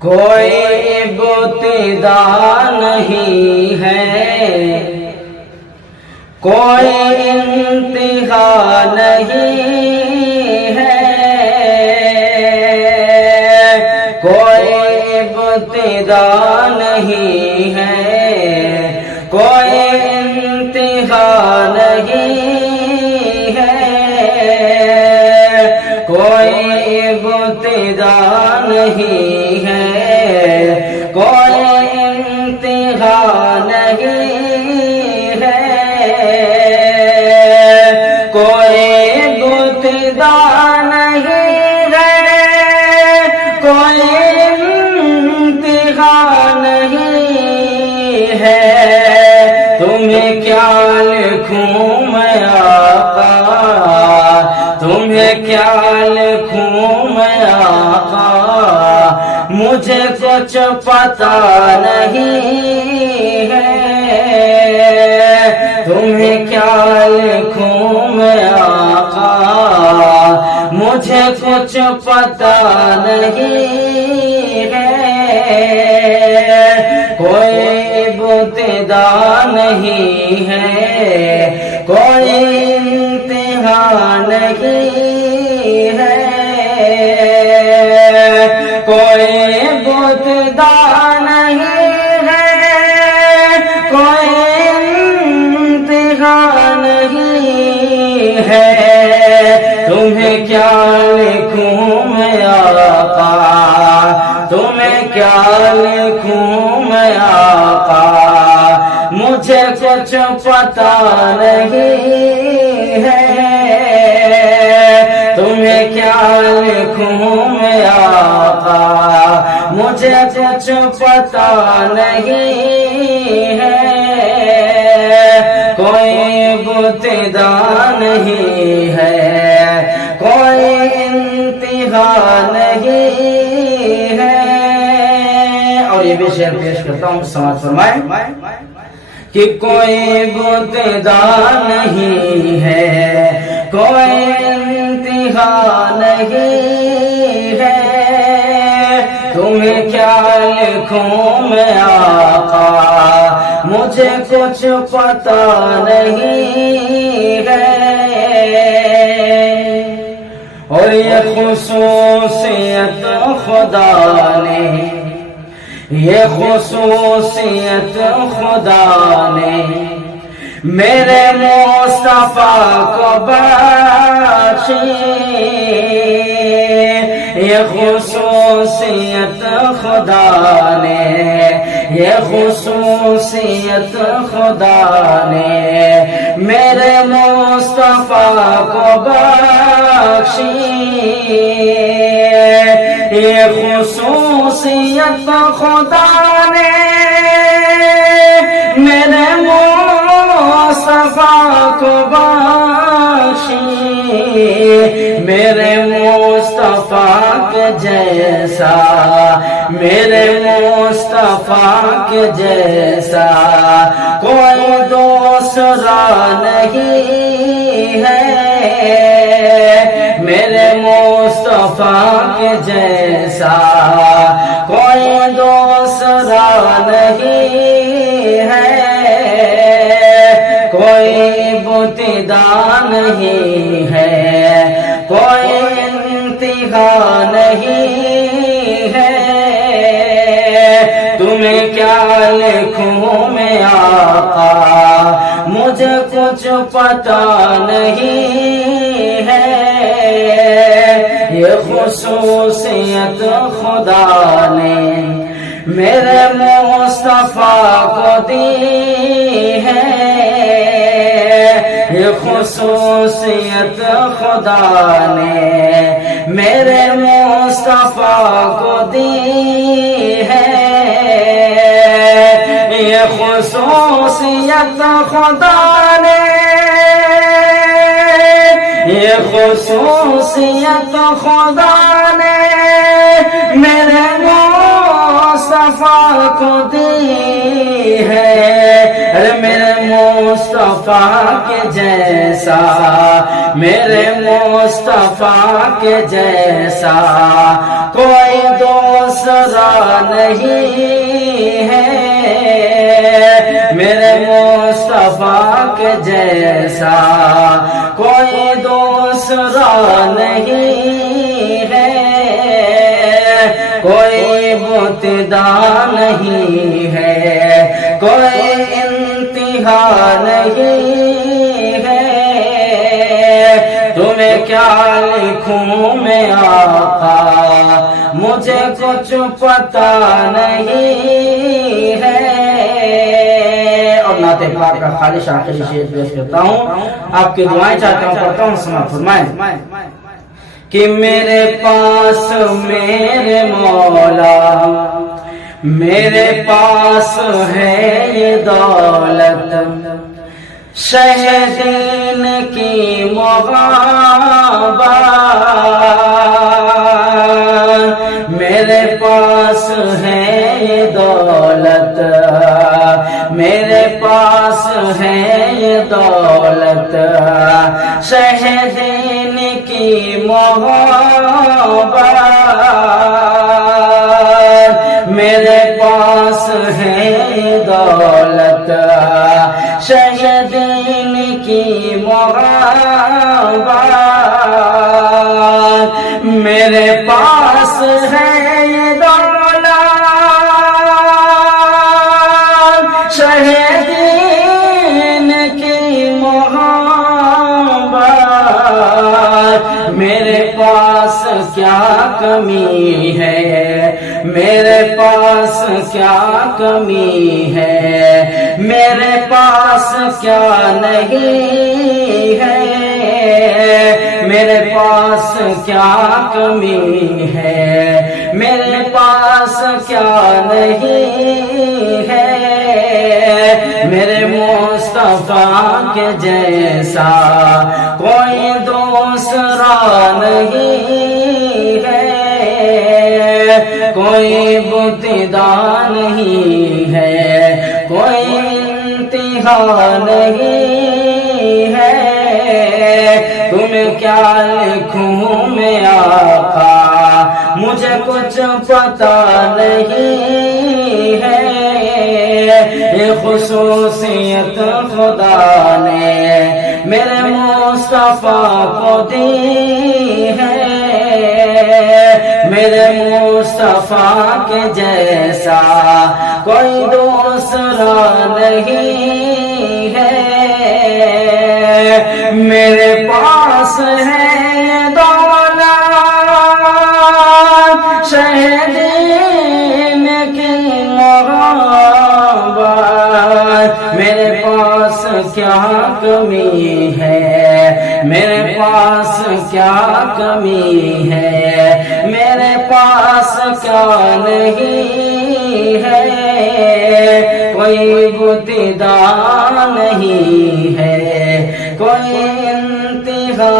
کوئی ابتدا نہیں ہے، کوئی انتہا نہیں ہے، کوئی ابتدا نہیں ہے، کوئی انتہا نہیں ہے، کوئی ابتدا نہیں ہے، کوئی انتہا نہیں ہے، کوئی ابتدا نہیں ہے، کوئی انتہا نہیں ہے، تمہیں کیا لکھوں میں آقا، تمہیں کیا لکھوں میں آقا، مجھے کچھ پتا نہیں ہے، تمہیں کیا لکھوں میں آقا، مجھے کچھ پتا نہیں ہے، کوئی ابتدا نہیں ہے، کوئی انتہا نہیں ہے، کوئی ابتدا نہیں ہے، کوئی انتہا نہیں ہے، تمہیں کیا لکھوں میں آقا، تمہیں کیا لکھوں میں آقا، مجھے کچھ پتا نہیں ہے، تمہیں کیا لکھوں میں آقا، مجھے کچھ پتا نہیں ہے، کوئی ابتدا نہیں ہے، کوئی انتہا نہیں ہے، اور یہ بھی شعر پیش کرتا ہوں، سماعت فرمائیں کہ کوئی ابتدا نہیں ہے، کوئی انتہا نہیں ہے، تمہیں کیا لکھوں میں آقا، مجھے کچھ پتا نہیں ہے، اور یہ خصوصیت خدا نے، یہ خصوصیت خدا نے میرے مصطفیٰ کو بخشی، یہ خصوصیت خدا نے، یہ خصوصیت خدا نے میرے مصطفیٰ کو بخشی، یہ خصوصیت خدا نے میرے مصطفیٰ کو بخشی، میرے مصطفیٰ کے جیسا، میرے مصطفیٰ کے جیسا کوئی دوسرا نہیں ہے، میرے مصطفیٰ کے جیسا کوئی دوسرا نہیں ہے، کوئی ابتدا نہیں ہے، کوئی انتہا نہیں ہے، تمہیں کیا لکھوں میں آقا، مجھے کچھ پتا نہیں ہے، یہ خصوصیت خدا نے میرے مصطفیٰ کو دی ہے، یہ خصوصیت خدا نے میرے مصطفیٰ کو دی ہے، یہ خصوصیت خدا نے، یہ خصوصیت خدا نے میرے مصطفیٰ کو دی ہے، میرے مصطفیٰ کے جیسا، میرے مصطفیٰ کے جیسا کوئی دوست دوسرا نہیں ہے میرے مصطفیٰ کے جیسا، کوئی دوسرا نہیں ہے، کوئی ابتدا نہیں ہے، کوئی انتہا نہیں ہے۔ تمہیں کیا لکھوں میں آقا، مجھے کچھ پتا نہیں ہے۔ اور نعت پاک کا خالص آخری شعر پیش کرتا ہوں، آپ کی دعائیں چاہتا ہوں، پڑھتا ہوں، سماعت فرمائیں کہ میرے پاس میرے مولا، میرے پاس ہے یہ دولت، شہ دین کی محبت، میرے پاس ہے یہ دولت، میرے پاس ہے یہ دولت، شہ دین کی محبت، میرے پاس ہے دولت، شہ دین کی محبت، میرے پاس ہے دولت، شہ دین کی محبت، میرے پاس کیا کمی ہے، میرے پاس کیا کمی ہے، میرے پاس کیا نہیں ہے، میرے پاس کیا کمی ہے، میرے پاس کیا نہیں ہے، میرے مصطفیٰ کے جیسا کوئی دوسرا نہیں ہے، کوئی ابتدا نہیں ہے، کوئی انتہا نہیں ہے۔ تمہیں کیا لکھوں میں آقا، مجھے کچھ پتا نہیں ہے، یہ خصوصیت خدا نے میرے مصطفیٰ کو دی ہے، میرے مصطفیٰ کے جیسا کوئی دوسرا نہیں ہے، میرے پاس ہے دولت، شہ دین کی محبت، میرے پاس کیا کمی ہے، میرے پاس کیا کمی ہے، میرے پاس کیا نہیں ہے، کوئی ابتدا نہیں ہے، کوئی انتہا